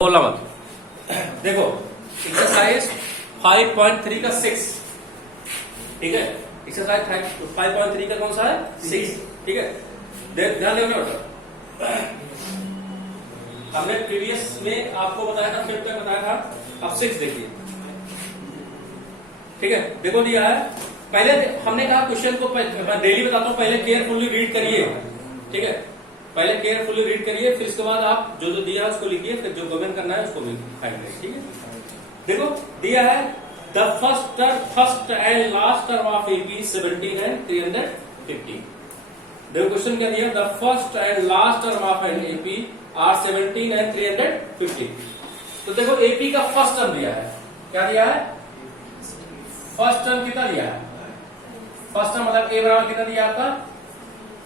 बोला मत। देखो एक्सरसाइज 5.3 का 6, ठीक है। एक्सरसाइज 5.3 का कौन सा है? 6, ठीक है। ध्यान देना बेटा, हमने प्रीवियस में आपको बताया था, 5 तक बताया था, अब 6 देखिए, ठीक है। देखो दिया है, पहले हमने कहा क्वेश्चन को डेली बताता हूं, पहले केयरफुली रीड करिए, ठीक है। पहले केयरफुली रीड करिए, फिर इसके बाद आप जो जो दिया है उसको लिखिए, फिर जो गवर्न करना है उसको भी फाइंड करिए, ठीक है। देखो दिया है the first and last term of AP 17 and 350। देखो क्वेश्चन क्या दिया, the first and last term of an AP are 17 and 350। तो देखो एपी का फर्स्ट टर्म दिया है, क्या दिया है? फर्स्ट टर्म कितना दिया है? फर्स्ट टर्म मतलब ए बराबर कितना दिया आपका?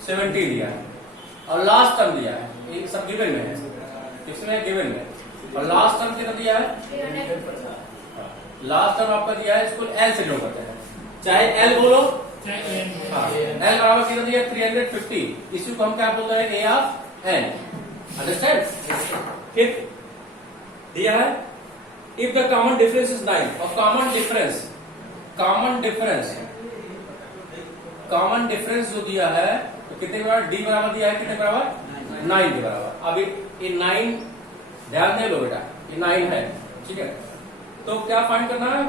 17 दिया है, और लास्ट टर्म दिया है, ये सब गिवन में है, इसमें गिवन में, और लास्ट टर्म कितना दिया है? लास्ट टर्म आपका दिया है, इसको एल से जोड़ करते हैं, चाहे एल बोलो, एल बराबर कितना दिया? 350। इसी को हम क्या बोलते हैं? ए ऑफ एन, अंडरस्टैंड? फिर दिया है if the common difference is 9, और कॉमन डिफरेंस जो दिया है तो कितने के बराबर? डी बराबर दिया है, कितने बराबर? 9 के बराबर। अब ये 9 ध्यान दे लो बेटा, ये 9 है, ठीक है। तो क्या फाइंड करना है?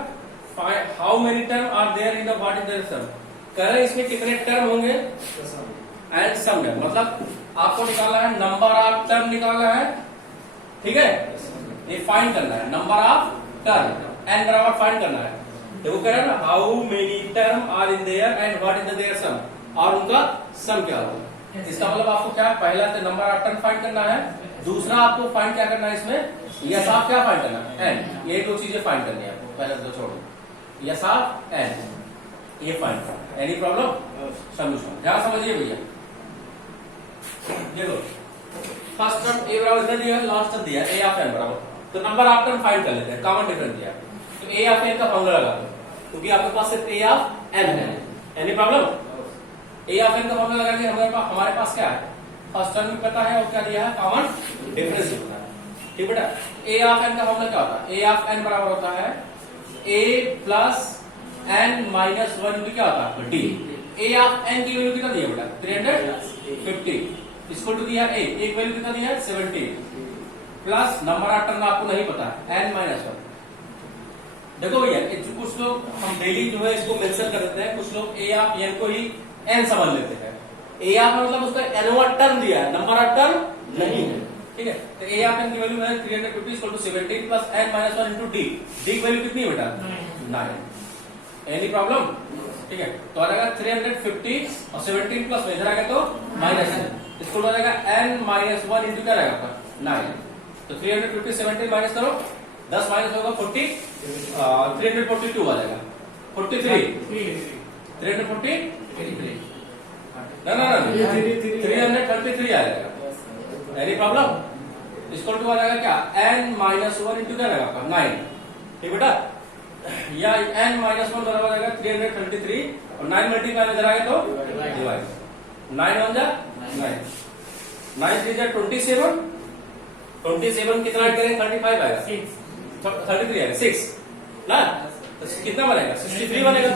How many term are there in the what is there sum, कह रहे इसमें कितने टर्म होंगे एंड सम है, मतलब आपको निकालना है नंबर ऑफ टर्म निकालना है, ठीक है। ये फाइंड करना है नंबर ऑफ टर्म, एन बराबर फाइंड करना है। देखो कह रहा है ना, how many term are in there and what is there sum, और उनका सम क्या होगा। इसका मतलब आपको क्या, पहला तो नंबर ऑफ टर्म फाइंड करना है, दूसरा आपको फाइंड क्या करना है इसमें, यस ऑफ क्या फाइंड करना है? एन। ये दो चीजें फाइंड करनी है आपको, पहले तो छोड़ो, यस ऑफ एन, ये फाइंड करना। Any problem? सॉल्यूशन ध्यान समझिए भैया। देखो फर्स्ट टर्म ए बराबर दिया, लास्ट टर्म दिया ए ऑफ एन बराबर, तो नंबर ऑफ टर्म फाइंड कर लेते हैं, कॉमन डिफरेंस दिया तो ए ऑफ एन का फॉर्मूला लगा दो, क्योंकि आपके पास सिर्फ ए ऑफ एन है। Any problem? A of n का फॉर्मूला लगा के हमारे पास क्या है? फर्स्ट टर्म भी पता है, और क्या दिया है? कॉमन डिफरेंस भी पता है, ठीक बेटा। ए ऑफ एन का फॉर्मूला क्या होता है? ए ऑफ एन बराबर होता है ए प्लस एन माइनस 1 भी क्या होता है? डी। ए ऑफ एन की वैल्यू कितना दिया बेटा? 350। इसको टू दिया ए, एक वैल्यू कितना दिया? 17 प्लस नंबर ऑफ टर्म आपको नहीं पता है, एन माइनस 1। देखो भैया कुछ लोग हम डेली जो है इसको मेंशन कर देते हैं, कुछ लोग ए ऑफ एन को ही एन समझ लेते हैं। ए ऑफ मतलब उसका एनवा टर्म दिया है, नंबर ऑफ टर्म नहीं है, ठीक है। तो ए ऑफ एन की वैल्यू है 350 17 plus n minus 1 into d. D की वैल्यू कितनी है बेटा? 9। Any problem? ठीक है, तो आ जाएगा 350 और 17 प्लस में इधर आ गया तो माइनस है, इसको आ जाएगा एन माइनस 1 इंटू क्या रहेगा आपका? 9। तो 350 17 माइनस करो, 10 माइनस होगा 40, 342 आ जाएगा, 43 343 ना 333 आ जाएगा। Any problem? इसको टू आ जाएगा क्या? एन माइनस 1 इंटू क्या रहेगा आपका? 9, ठीक बेटा। या एन माइनस 1 बराबर आएगा 333, और 9 मल्टीप्लाई में जाएगा तो डिवाइड, 9 1 जा 9, 9 3 जा 27, 27 कितना ऐड करेंगे? 35 आएगा, 33 आएगा, 6 ना, तो कितना बनेगा? 63 बनेगा,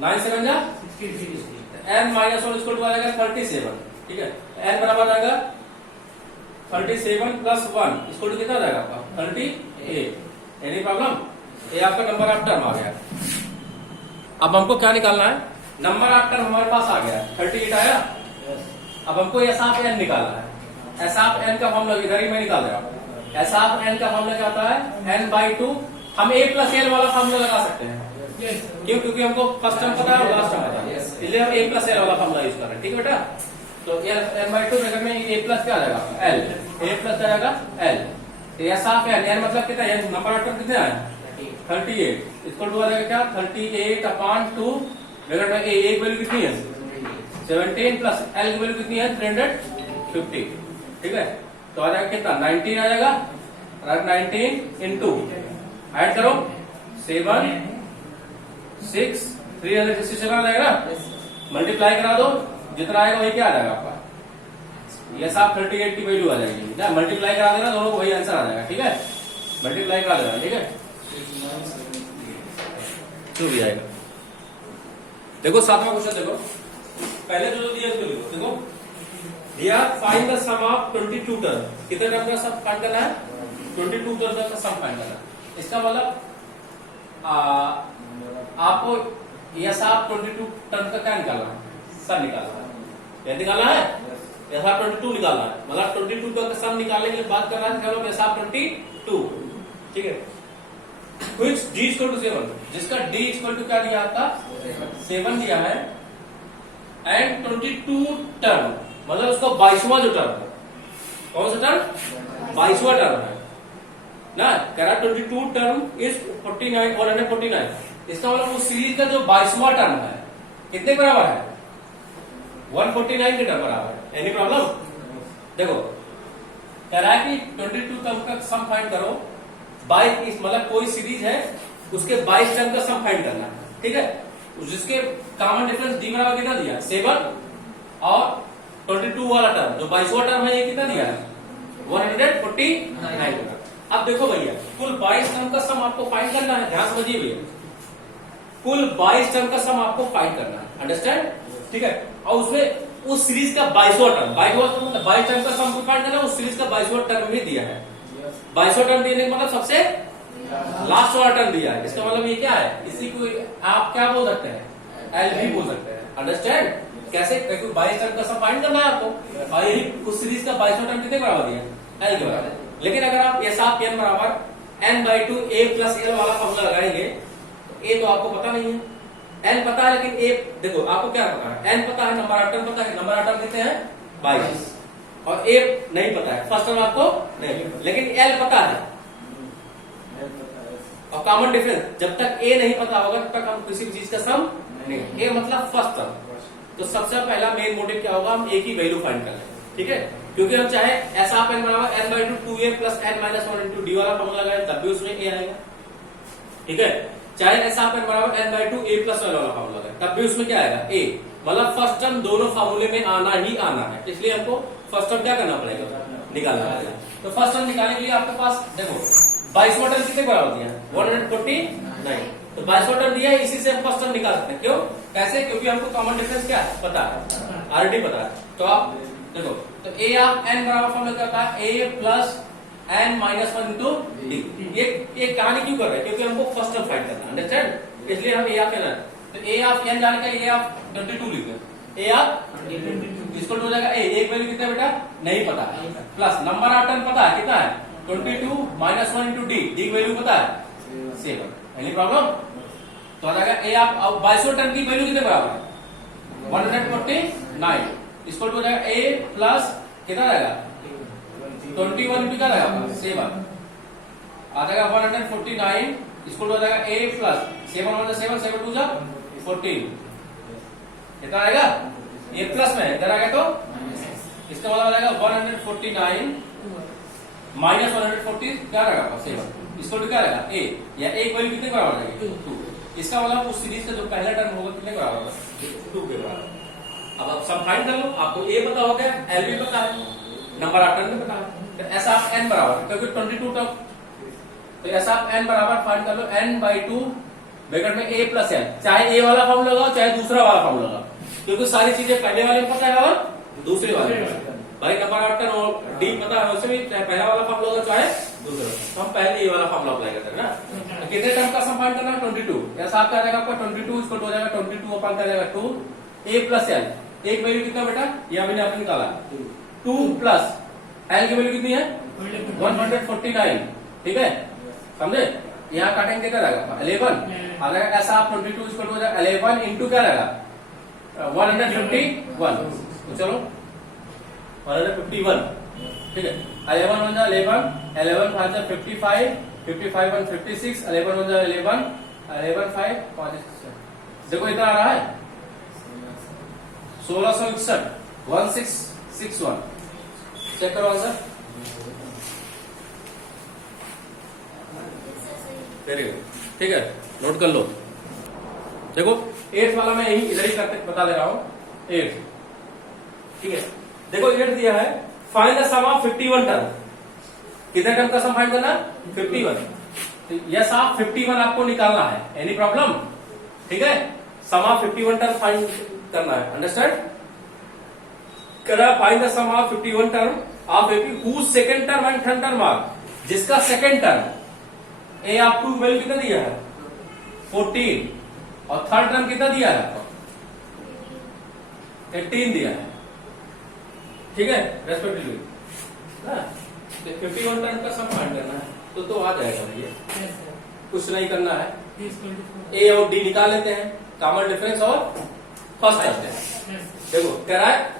9 7 जा एन माइनस 1 इसको आ जाएगा 37, ठीक है। एन बराबर आएगा 37 प्लस 1 इसको कितना आ जाएगा आपका? 38। Any problem? ये आपका नंबर ऑफ टर्म आ गया। अब हमको क्या निकालना है? नंबर ऑफ टर्म हमारे पास आ गया, 38 आया। अब हमको एस ऑफ एन निकालना है। एस ऑफ एन का फॉर्मूला इधर ही मैं निकाल रहा हूँ। एस ऑफ एन का फॉर्मूला क्या होता है? N by 2। हम ए प्लस एल वाला फॉर्मूला लगा सकते हैं, क्यों? क्योंकि हमको फर्स्ट टर्म पता है और लास्ट टर्म पता है, इसलिए हम ए प्लस एल वाला फॉर्मूला यूज कर रहे हैं, ठीक है बेटा। तो एन बाई 2 जगह में ए प्लस क्या आ जाएगा? एल, ए प्लस जाएगा l. S of n, n मतलब कितना है? नंबर ऑफ टर्म कितने आए? 38। इसको टू आ जाएगा क्या? 38 अपॉन 2 ब्रैकेट में ए की वैल्यू कितनी है? 17 प्लस एल की वैल्यू कितनी है? 350, ठीक है। तो आ जाएगा कितना? 19 आ जाएगा, और 19 इंटू ऐड करो 7 6 367 आ जाएगा, मल्टीप्लाई करा दो, जितना आएगा वही क्या आ जाएगा आपका? ये सब 38 की वैल्यू आ जाएगी ना, मल्टीप्लाई करा देना दोनों को, वही आंसर आ जाएगा। ठीक है, मल्टीप्लाई करा देना। ठीक है, जो भी आएगा। देखो सातवां क्वेश्चन देखो, पहले जो दिया उसको लिखो। देखो दिया find the sum of 22 term, कितने टर्म का सम फाइंड करना है? 22 टर्म का सम फाइंड करना है। इसका मतलब आपको यह सब 22 टर्म का क्या निकालना है? सम निकालना है। क्या निकालना है? ऐसा 22 निकालना है। मतलब 22 का सम निकालने के लिए बात कर रहा है, चलो ऐसा 22। ठीक है, which d इक्वल टू 7, जिसका d इक्वल टू क्या दिया आपका? 7 दिया है, एंड 22 टर्म, मतलब उसका 22वां जो टर्म है। कौन सा टर्म? 22वां टर्म है ना। कह रहा 22 टर्म इज 49 और 149। इसका मतलब उस सीरीज का जो 22वां टर्म है कितने बराबर है? 149 के टर्म बराबर है। Any problem? देखो कह रहा है कि 22 टर्म का सम फाइंड करो, 22 मतलब कोई सीरीज है उसके 22 टर्म का सम फाइंड करना है। ठीक है, जिसके कॉमन डिफरेंस डी बराबर कितना दिया? 7, और 22 वाला टर्म जो 22वां टर्म है ये कितना दिया है? 149। अब देखो भैया, कुल 22 टर्म का सम आपको फाइंड करना है। ध्यान समझिए भैया, कुल 22 टर्म का सम आपको फाइंड करना है। अंडरस्टैंड? ठीक है, और उसमें उस सीरीज का 22वां टर्म, 22 टर्म का सम फाइंड करना, उस सीरीज का 22वां टर्म भी दिया है। 22वां टर्म देने का मतलब सबसे लास्ट वाला टर्म दिया है। इसका मतलब ये क्या है? इसी को आप क्या बोल सकते हैं? एल भी बोल सकते हैं। अंडरस्टैंड? कैसे? क्योंकि 22 टर्म का सम फाइंड करना है आपको, और यही उस सीरीज का 22वां टर्म कितने बराबर दिया? एल के बराबर। लेकिन अगर आप ऐसा आप n बराबर n/2 a प्लस l वाला फॉर्मूला लगाएंगे, a तो आपको पता नहीं है, n पता है, लेकिन a देखो आपको क्या पता है? n पता है, नंबर ऑफ टर्म पता है, नंबर ऑफ टर्म कितने हैं? 22, और a नहीं पता है, फर्स्ट टर्म आपको नहीं, लेकिन l पता है। और कॉमन डिफरेंस, जब तक a नहीं पता होगा तब तक हम किसी भी चीज का सम नहीं। a मतलब फर्स्ट टर्म। तो सबसे पहला मेन मोटिव क्या होगा? हम a की वैल्यू फाइंड कर लें। ठीक है, क्योंकि हम चाहे ऐसा आप n बराबर n/2 2a plus n minus 1 into D वाला फॉर्मूला लगाए तब भी उसमें a आएगा। ठीक है, चाहे ऐसा आप n बराबर n/2 a प्लस वाला फॉर्मूला लगाए तब भी उसमें क्या आएगा? a। मतलब फर्स्ट टर्म दोनों फॉर्मूले में आना ही आना है, इसलिए हमको फर्स्ट टर्म क्या करना पड़ेगा? निकालना पड़ेगा। तो फर्स्ट टर्म निकालने के लिए आपके पास देखो 22वां टर्म कितने बराबर दिया? 149। तो 22वां टर्म दिया है, इसी से हम फर्स्ट टर्म निकाल सकते हैं। क्यों? कैसे? क्योंकि हमको कॉमन डिफरेंस क्या है? पता है, ऑलरेडी पता है। तो आप देखो, तो a ऑफ n बराबर फॉर्मूला क्या होता है? a plus n minus 1 into D. ये कहानी क्यों कर रहे हैं? क्योंकि हमको फर्स्ट टर्म फाइंड करना है। अंडरस्टैंड? इसलिए हम a ऑफ n, तो a ऑफ n जाने का a ऑफ 22 लिख दें। a ऑफ इसको हो जाएगा a, एक वैल्यू कितना बेटा? नहीं पता है, प्लस नंबर ऑफ टर्म पता है कितना है? 22 minus 1 into d, D value पता है 7। Any problem? तो आ जाएगा a ऑफ 22वां टर्म की वैल्यू कितने बराबर है? 149। इसको हो जाएगा a प्लस कितना रहेगा? 21 इंटू क्या रहेगा? 7 आ जाएगा 149। इसको हो जाएगा a प्लस 7 1 7 7 2 14, कितना आएगा? ये प्लस में इधर आ गया तो इसका मतलब आ जाएगा 149 माइनस 140 क्या रहेगा? 7। इसको क्या रहेगा? a, या एक वैल्यू कितने बराबर रहेगी? 2। इसका मतलब उस सीरीज का जो पहला टर्म होगा कितने बराबर होगा? 2 के बराबर। अब आप सब फाइंड कर लो, आपको a पता हो गया, l भी पता है, नंबर ऑफ टर्म भी पता है। तो ऐसा आप n बराबर, क्योंकि 22 टर्म, तो ऐसा आप n बराबर फाइंड कर लो n/2 ब्रैकेट में a प्लस l, चाहे a वाला फॉर्मूला लगाओ चाहे दूसरा वाला फॉर्मूला लगाओ, क्योंकि सारी चीजें पहले वाले में पता है और दूसरे वाले में। भाई नंबर ऑफ टर्म और d पता है, वैसे भी चाहे पहला वाला फॉर्मूला लगाओ चाहे दूसरा, तो हम पहले ये वाला फॉर्मूला अप्लाई करते हैं ना। तो कितने टर्म का सम फाइंड करना है? 22। ऐसा आप क्या जाएगा आपका 22 इसको हो जाएगा 22 अपन क्या जाएगा 2 a प्लस l, एक वैल्यू कितना बेटा? ये अभी आपने निकाला 2 प्लस l की वैल्यू कितनी है? 149। ठीक है, समझे? यहाँ काटेंगे कितना रहेगा? 11 आ जाएगा। ऐसा आप 22 इसको हो जाएगा 11 इंटू क्या रहेगा? 151। तो चलो 151। ठीक है, 11 1 11, 11 5 55, 55 1 56, 11 1 11, 11 5 5 6। देखो इतना आ रहा है 1661 1661। चेक करो आंसर। Very good. ठीक है, नोट कर लो। देखो 8th वाला मैं यही इधर ही करते बता दे रहा हूं। 8, ठीक है, देखो 8 दिया है find the sum of 51 term. कितने टर्म का सम फाइंड करना? 51। तो यस ऑफ 51 आपको निकालना है। Any problem? ठीक है, सम ऑफ 51 टर्म फाइंड करना है। अंडरस्टैंड? करा find the sum of 51 term of AP who second term and third term are, जिसका सेकंड टर्म ए आप टू वैल्यू कितना दिया है? 14 और थर्ड टर्म कितना दिया है आपको? 18 दिया है। ठीक है, रेस्पेक्टिवली 51 टर्म का सम फाइंड करना है तो आ जाएगा भैया, कुछ नहीं करना है। ए और डी निकाल लेते हैं, कॉमन डिफरेंस और फर्स्ट करते हैं। देखो कह रहा है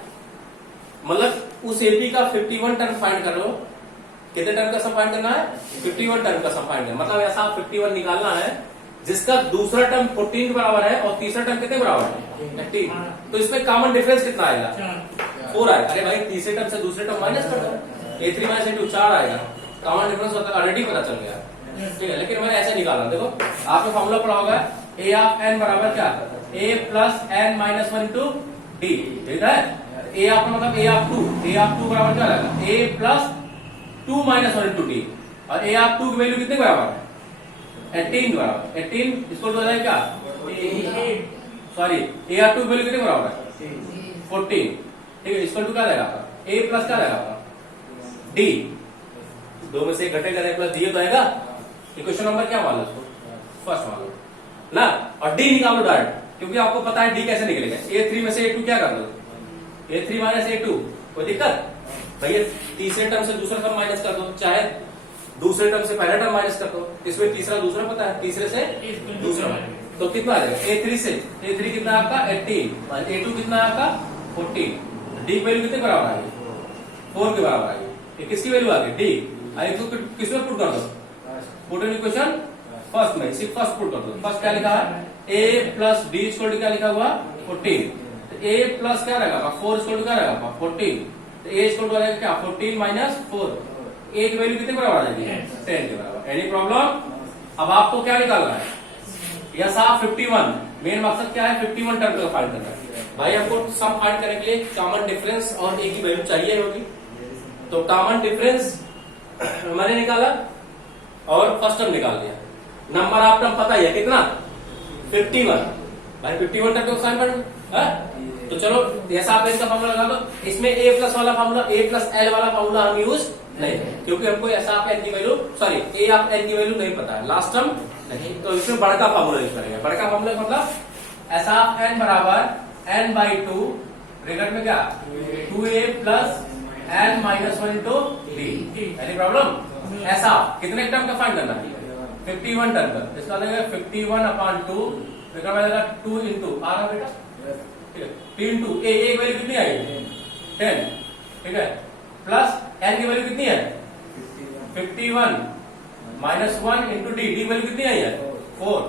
मतलब उस एपी का 51 टर्म फाइंड कर लो। कितने टर्म का सम फाइंड करना है? 51 टर्म का सम फाइंड करना, मतलब ऐसा 51 निकालना है जिसका दूसरा टर्म 14 के बराबर है और तीसरा टर्म कितने बराबर है? 18। तो इसमें कॉमन डिफरेंस कितना आएगा? 4 आएगा। अरे भाई तीसरे टर्म से दूसरे टर्म माइनस कर दो, A3 माइनस A2 4 आएगा। कॉमन डिफरेंस ऑलरेडी पता चल गया, ठीक है। लेकिन मैंने ऐसे निकाला, देखो आपने फॉर्मूला पढ़ा होगा ए ऑफ एन बराबर क्या? A plus n minus 1 to d, ठीक है। ए ऑफ मतलब ए ऑफ टू बराबर क्या रहेगा? ए प्लस 2 माइनस 1 टू डी, और ए ऑफ 2 की वैल्यू कितने बराबर है? 18 बराबर। 18 इसको हो जाएगा क्या? सॉरी, ए ऑफ 2 की वैल्यू कितने बराबर है? 14, ठीक है। इसको क्या रहेगा आपका? ए प्लस क्या रहेगा आपका? डी, दो में से एक घटेगा, प्लस डी तो आएगा। इक्वेशन नंबर क्या मान लो उसको? फर्स्ट मान लो ना, और डी निकालो डायरेक्ट, क्योंकि आपको पता है डी कैसे निकलेगा। A3 में से A2 क्या कर दो? A3 माइनस A2, कोई दिक्कत? भैया तीसरे टर्म से दूसरा टर्म माइनस कर दो, चाहे दूसरे टर्म से पहला टर्म माइनस कर दो। इसमें तीसरा दूसरा पता है, तीसरे से दूसरा, तो कितना आ जाएगा? A3 कितना आपका? 18, A2 कितना आपका? 14। डी की वैल्यू कितने बराबर आ गई? 4 के बराबर आ गई। किसकी वैल्यू आ गई? डी। किसमें पुट कर दो? पुट इन इक्वेशन फर्स्ट में, इसी फर्स्ट पुट कर दो। फर्स्ट क्या लिखा है? ए प्लस डी इक्वल टू क्या लिखा हुआ? 14। तो ए प्लस क्या रहेगा? 4 इक्वल टू क्या रहेगा? 14। तो ए इक्वल टू आ जाएगा क्या? 14 माइनस 4। ए की वैल्यू कितने बराबर आ जाएगी? 10 के बराबर। Any problem? अब आपको क्या निकालना है? Yes of 51। मेन मकसद क्या है? 51 टर्म का फाइंड करना है। भाई हमको सम फाइंड करने के लिए कॉमन डिफरेंस और ए की वैल्यू चाहिए होगी, तो कॉमन डिफरेंस मैंने निकाला और फर्स्ट टर्म निकाल दिया। नंबर ऑफ टर्म पता ही है कितना? 51। भाई 51 टर्म का साइन पढ़, तो चलो ऐसा आप इसका फॉर्मूला लगा दो। इसमें ए प्लस वाला फॉर्मूला, ए प्लस एल वाला फॉर्मूला हम यूज नहीं, क्योंकि हमको ऐसा आप एन की वैल्यू, सॉरी ए ऑफ एन की वैल्यू नहीं पता है, लास्ट टर्म नहीं, तो इसमें बड़का फॉर्मूला यूज करेंगे। बड़का फॉर्मूला मतलब ऐसा ऑफ एन बराबर n/2 ब्रैकेट में क्या? 2a plus n minus 1 into D. Any problem? ऐसा कितने टर्म का फाइंड करना है? 51 टर्म का। इसका लगेगा 51/2 ब्रैकेट में लगेगा 2 इंटू आ रहा बेटा, ठीक है। 3 इंटू ए, एक वैल्यू कितनी आई? 10, ठीक है। प्लस n की वैल्यू कितनी है? 51 minus 1 into d, D value कितनी आई है? 4,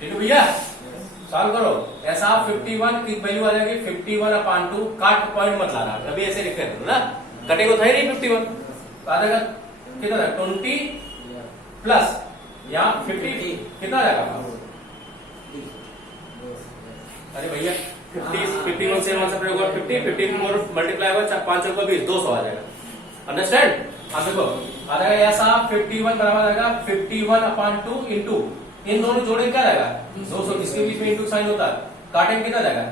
ठीक है भैया। सॉल्व करो। ऐसा 51 की वैल्यू आ जाएगी 51/2, काट पॉइंट मत लाना, अभी ऐसे लिखे ना, कटेगा था ही नहीं 51, तो आ जाएगा कितना? 20 प्लस यहाँ 50 कितना आ जाएगा? अरे भैया 51 से 1 से प्रयोग 50 मल्टीप्लाई होगा 5 चौका 20, 200 आ जाएगा। अंडरस्टैंड? आप देखो आ जाएगा ऐसा 51 बराबर आएगा 51/2 इंटू, इन दोनों जोड़े क्या रहेगा? 200, इसके बीच में इंटू साइन होता है, काटेंगे कितना जाएगा?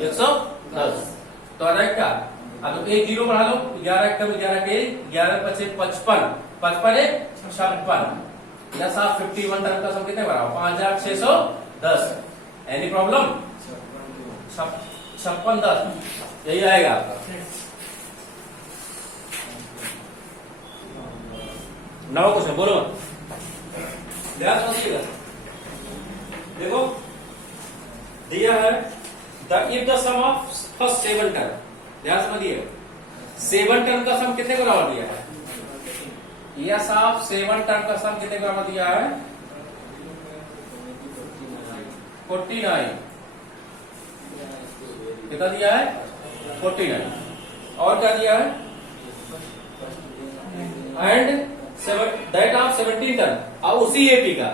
110। तो आ जाएगा क्या? तो एक जीरो बढ़ा लो, 11 कम 11 के 11 पचे 55, 55 है 56। या 51 टर्म का सम कितने बराबर? 5610। Any problem? 5610 यही आएगा आपका। नवा क्वेश्चन बोलो, ध्यान समझिएगा। देखो दिया है if the sum of first 7 term, ध्यान समझिए 7 टर्म का सम कितने बराबर दिया है? यस ऑफ 7 टर्म का सम कितने बराबर दिया है? 49। कितना दिया है? 49। और क्या दिया है? एंड दैट ऑफ 17 टर्म, और उसी एपी का,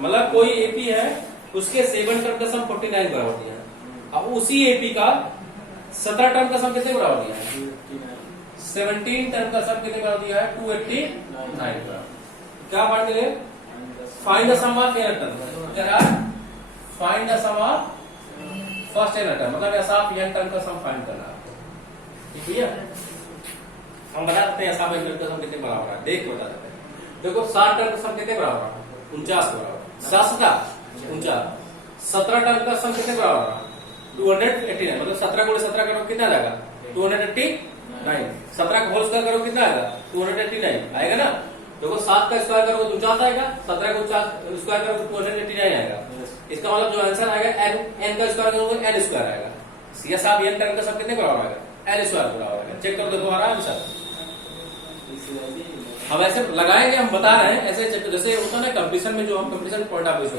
मतलब कोई एपी है उसके 7 टर्म का सम 49 बराबर दिया है। अब उसी एपी का 17 टर्म का सम कितने बराबर दिया है? 17 टर्म का सम कितने बराबर दिया है? 289 बराबर। क्या फाइंड करें? Find the sum of n term. क्या find the sum of first n term, मतलब ऐसा आप n टर्म का सम फाइंड करना है। ठीक है, हम बता देते हैं ऐसा n टर्म का सम कितने बराबर है। देख बता देते हैं। देखो 60 टर्म का सम कितने बराबर है? 49 के बराबर। 7 का 49। 17 टर्म का सम कितने बराबर है? 289, मतलब 17 गुणे 17 करो कितना आ जाएगा? 289। 17 का होल स्क्वायर करो कितना आएगा? 289 आएगा ना। देखो 7 का स्क्वायर करो तो 49 आएगा, 17 का स्क्वायर करो तो 289 आएगा। इसका मतलब जो आंसर आएगा n का स्क्वायर करोगे n स्क्वायर आएगा। सीधा साहब n टर्म का सब कितने बराबर आएगा? n स्क्वायर बराबर आएगा। चेक कर दो दोबारा आंसर। हम ऐसे लगाएंगे, हम बता रहे हैं ऐसे जैसे होता है ना कंपटीशन में, जो हम कंपटीशन पॉइंट ऑफ व्यू से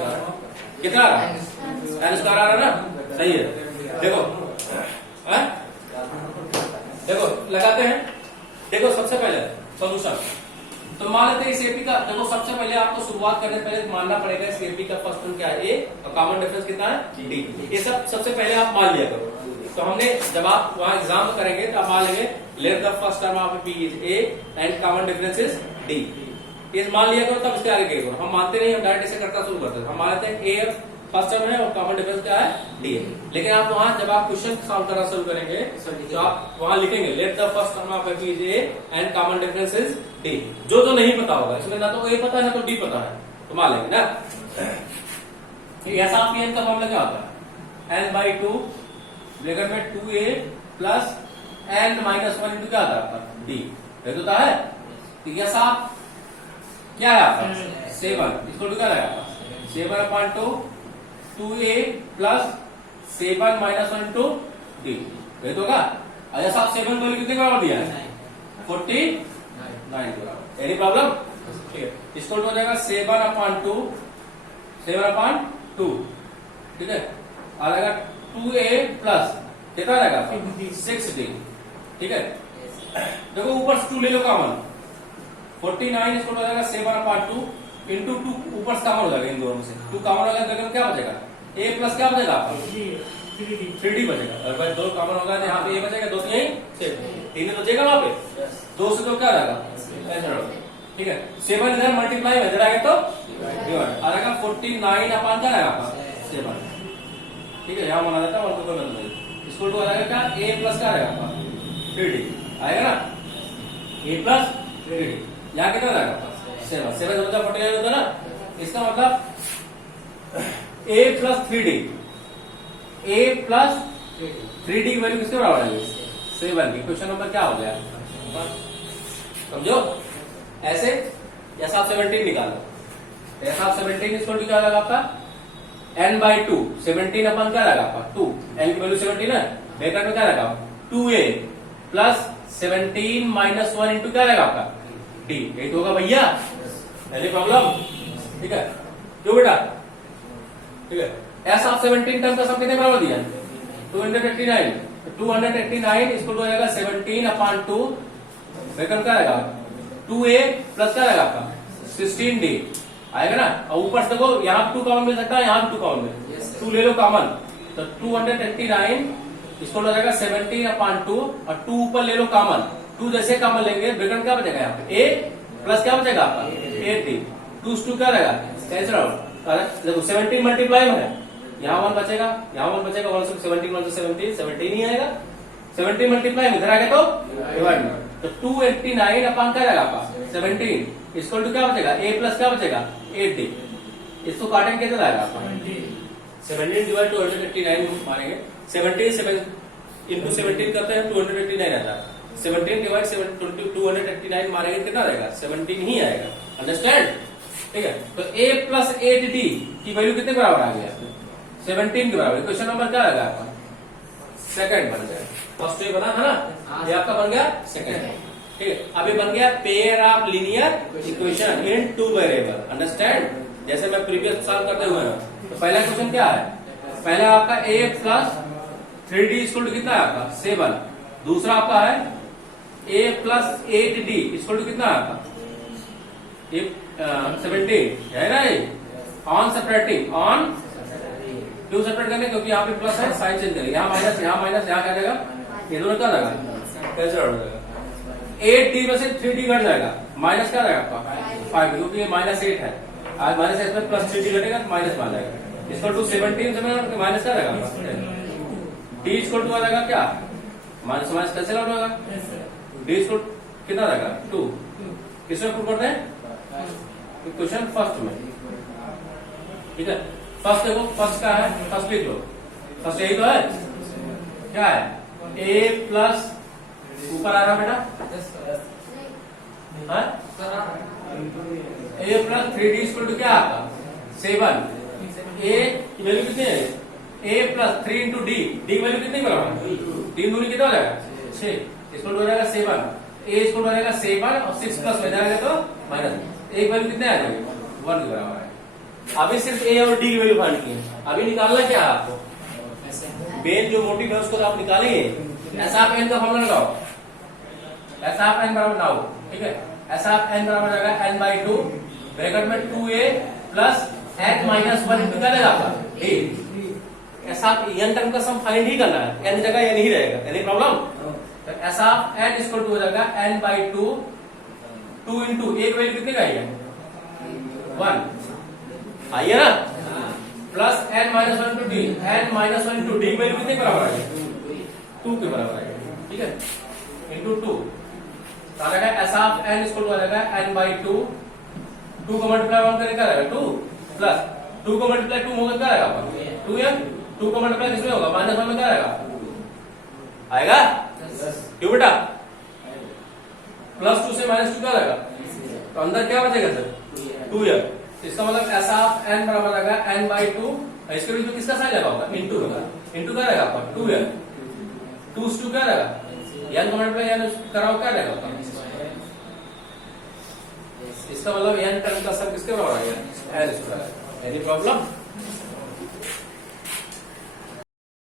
कितना आ रहा है? n स्क्वायर आ रहा है ना, सही है। देखो देखो लगाते हैं। देखो सबसे पहले सॉल्यूशन तो मान लेते हैं इस एपी का। देखो सबसे पहले आपको शुरुआत करने से पहले मानना पड़ेगा इस एपी का फर्स्ट टर्म क्या है? ए, और कॉमन डिफरेंस कितना है? डी। ये सब सबसे पहले आप मान लिया करो। तो हमने जब आप वहां एग्जाम करेंगे तो आप मान लेंगे let the first term of P is A and common difference is D. ये मान लिया करो, तब इसके आगे करो। हम मानते नहीं, हम डायरेक्ट इसे करना शुरू करते हैं। हम मान लेते हैं ए फर्स्ट टर्म है और कॉमन डिफरेंस क्या है? डी है। लेकिन आप वहां जब आप क्वेश्चन सॉल्व करना शुरू करेंगे तो आप वहां लिखेंगे let the first term of P is A and common difference is D. जो नहीं पता होगा, इसमें ना तो ए पता है ना तो डी पता है, तो मान लेंगे ना। ऐसा आप एन का फॉर्मूला क्या होता है? n/2 ब्रैकेट में 2a plus n minus 1 into क्या आता है आपका? डी। ये होता है। तो ऐसा क्या है आपका? 7 इसको क्या है आपका? 7/2 2a plus 7 minus 1 into D. ये तो होगा। ऐसा आप 7 वैल्यू कितने बराबर दिया है? 49 बराबर। Any problem? ठीक है, इसको हो जाएगा 7/2 ठीक है, आ जाएगा 2a प्लस कितना रहेगा? 6d। ठीक है, देखो ऊपर 2 ले लो कॉमन। 49 इसको हो जाएगा 7/2 इंटू 2 ऊपर से कॉमन हो जाएगा। इन दोनों में से 2 कॉमन हो जाएगा तो क्या बचेगा? a प्लस क्या बचेगा आपका? 3d बचेगा। और भाई 2 कॉमन होगा तो यहाँ पे a बचेगा, 2 से यही 3 बचेगा वहां पे। 2 से तो क्या जाएगा? ठीक है, 7 इधर मल्टीप्लाई इधर आएगा तो आ जाएगा 49 अपान क्या आएगा आपका? 7। ठीक है, यहाँ बना देता हूँ तो नहीं। इसको टू आ जाएगा क्या? a प्लस क्या आएगा आपका? 3d आएगा ना। a प्लस 3d यहाँ कितना आएगा? 7 मतलब 49 होता है ना। इसका मतलब a plus 3d, a plus 3d की वैल्यू किसके बराबर है? 7 की। क्वेश्चन नंबर क्या हो गया? समझो ऐसे। ऐसा आप 17 निकालो। ऐसा आप 17 इसको क्या लगा आपका? n/2 17 अपन क्या लगा आपका? 2। n की वैल्यू 17 है, ब्रैकेट में क्या लगा? 2a प्लस 17 माइनस 1 इंटू क्या लगा आपका? d। यही तो होगा भैया। पहले प्रॉब्लम। ठीक है, क्यों बेटा? ठीक है, ऐसा आप 17 टर्म का सब कितने बराबर दिया? 289। 289 इसको हो जाएगा 17/2 ब्रैकेट क्या आएगा? 2a प्लस क्या आएगा आपका? 16d आएगा ना। और ऊपर से देखो यहाँ 2 कॉमन मिल सकता है, यहाँ 2 कॉमन मिल। 2 ले लो कॉमन तो 289 इसको हो जाएगा 17/2 और 2 ऊपर ले लो कॉमन। 2 जैसे कॉमन लेंगे ब्रैकेट क्या बचेगा यहाँ पे? a प्लस क्या बचेगा आपका? 8d। 2 से 2 क्या रहेगा? Cancel out. देखो 17 मल्टीप्लाई में है, यहाँ 1 बचेगा, यहाँ 1 बचेगा। 1 से 17 ही आएगा। 17 मल्टीप्लाई में इधर आ गया तो डिवाइड में। तो 289 अपान क्या रहेगा आपका? 17 इसको टू क्या बचेगा? a प्लस क्या बचेगा? 8d। इसको काटेंगे कितना आएगा आपका? 17 डिवाइड 289 मारेंगे। 17 इंटू 17 करते हैं 289 आता है। 17 डिवाइड 289 मारेंगे कितना रहेगा? 17 ही आएगा। अंडरस्टैंड? ठीक है, तो a प्लस 8d की वैल्यू कितने बराबर आ गया? 17 के बराबर। क्वेश्चन नंबर क्या आएगा आपका? सेकंड बन जाएगा। फर्स्ट ये बना है ना, ये आपका बन गया सेकंड। ठीक है, अब ये बन गया pair of linear equation in 2 variable. Understand? जैसे मैं प्रीवियस साल करते हुए हैं। तो पहला क्वेश्चन क्या है? पहला आपका a plus 3d equal to कितना है आपका? 7। दूसरा आपका है a plus 8d equal to कितना है आपका? 17 है ना। ऑन सेपरेटिंग, ऑन क्यों सेपरेट करने? क्योंकि यहाँ पे प्लस है, साइन चेंज करेंगे। यहाँ माइनस, यहाँ माइनस, यहाँ क्या जाएगा ये दोनों क्या रहेगा, कैंसिल आउट हो जाएगा। 8d में से 3d घट जाएगा, माइनस क्या रहेगा आपका 5, क्योंकि ये -8 है, आज -8 में प्लस 3d घटेगा तो माइनस में आ जाएगा। इसको टू 17 से माइनस क्या रहेगा, d इक्वल टू आ जाएगा क्या, माइनस माइनस कैंसिल आउट होगा, d इक्वल कितना रहेगा 2। किसमें प्रूव करते हैं, क्वेश्चन फर्स्ट में, ठीक है। फर्स्ट देखो, फर्स्ट क्या है, फर्स्ट लिख लो, फर्स्ट यही तो है, क्या है a प्लस ऊपर आ रहा बेटा, a plus 3d equal to क्या आता 7, a की वैल्यू कितनी है, a plus 3 into d, d की वैल्यू कितनी बराबर, 3 दूनी कितना हो जाएगा 6, इक्वल हो जाएगा 7, a इक्वल हो जाएगा 7 और 6 प्लस हो जाएगा तो माइनस, एक वैल्यू कितने आ जाएगी 1 के बराबर है। अभी सिर्फ a और d की वैल्यू फाइंड की है, अभी निकालना क्या है आपको, मेन जो मोटिव है उसको तो आप निकालेंगे। ऐसा आप n का फॉर्मूला लगाओ, ऐसा आप n बराबर लाओ, ठीक है। ऐसा आप n बराबर जाएगा n/2 ब्रैकेट में 2a plus n minus 1 into क्या लेगा आपका d। ऐसा आप n टर्म का सम फाइंड ही करना है, n जगह n ही रहेगा, एनी प्रॉब्लम। तो ऐसा आप n इक्वल टू हो जाएगा n/2, 2 इंटू एक वैल्यू कितने का है 1 आइए ना, plus n minus 1 into D, n minus 1 into D value कितने के बराबर आएगी 2 के बराबर आएगी, ठीक है, इंटू 2 आ जाएगा। ऐसा आप n इक्वल टू आ जाएगा n/2, 2 को मल्टीप्लाई 1 करने का रहेगा 2 प्लस 2 को मल्टीप्लाई 2 होगा क्या रहेगा 2n, 2 को मल्टीप्लाई किसमें होगा -1 में क्या रहेगा आएगा, क्यों बेटा प्लस 2 से -2 क्या रहेगा, तो अंदर क्या बचेगा सर 2n। इसका मतलब ऐसा आप n बराबर आएगा n/2, इसके बीच में किसका साइन लगा होगा इंटू होगा, इंटू क्या रहेगा आपका 2n, 2 से 2 क्या रहेगा n को मल्टीप्लाई n कराओ क्या रहेगा आपका, इसका मतलब n टर्म का सम किसके बराबर आ गया n स्क्वायर। Any problem.